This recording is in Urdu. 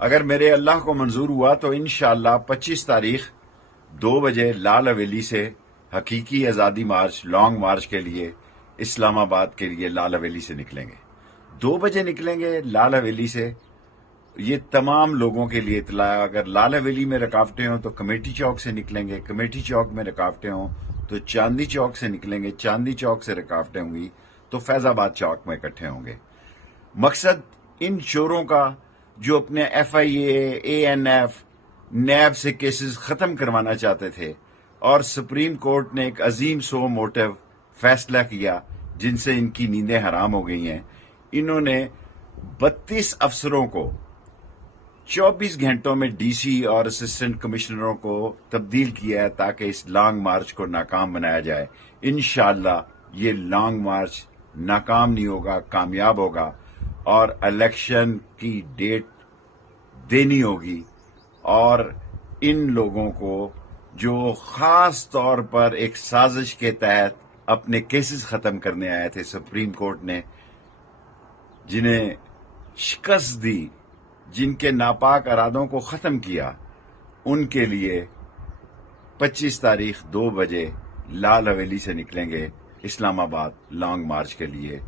اگر میرے اللہ کو منظور ہوا تو انشاءاللہ 25 تاریخ 2 بجے لال حویلی سے حقیقی آزادی مارچ، لانگ مارچ کے لیے اسلام آباد کے لیے لال حویلی سے نکلیں گے۔ 2 بجے نکلیں گے لال حویلی سے۔ یہ تمام لوگوں کے لیے اطلاع ہے، اگر لال حویلی میں رکاوٹیں ہوں تو کمیٹی چوک سے نکلیں گے، کمیٹی چوک میں رکاوٹیں ہوں تو چاندنی چوک سے نکلیں گے، چاندنی چوک سے رکاوٹیں ہوں گی تو فیض آباد چوک میں اکٹھے ہوں گے۔ مقصد ان چوروں کا جو اپنے ایف آئی اے این ایف نیب سے کیسز ختم کروانا چاہتے تھے، اور سپریم کورٹ نے ایک عظیم سو موٹو فیصلہ کیا جن سے ان کی نیندیں حرام ہو گئی ہیں۔ انہوں نے 32 افسروں کو 24 گھنٹوں میں ڈی سی اور اسسٹنٹ کمشنروں کو تبدیل کیا ہے تاکہ اس لانگ مارچ کو ناکام بنایا جائے۔ انشاءاللہ یہ لانگ مارچ ناکام نہیں ہوگا، کامیاب ہوگا، اور الیکشن کی ڈیٹ دینی ہوگی۔ اور ان لوگوں کو جو خاص طور پر ایک سازش کے تحت اپنے کیسز ختم کرنے آئے تھے، سپریم کورٹ نے جنہیں شکست دی، جن کے ناپاک ارادوں کو ختم کیا، ان کے لیے 25 تاریخ 2 بجے لال حویلی سے نکلیں گے اسلام آباد لانگ مارچ کے لیے۔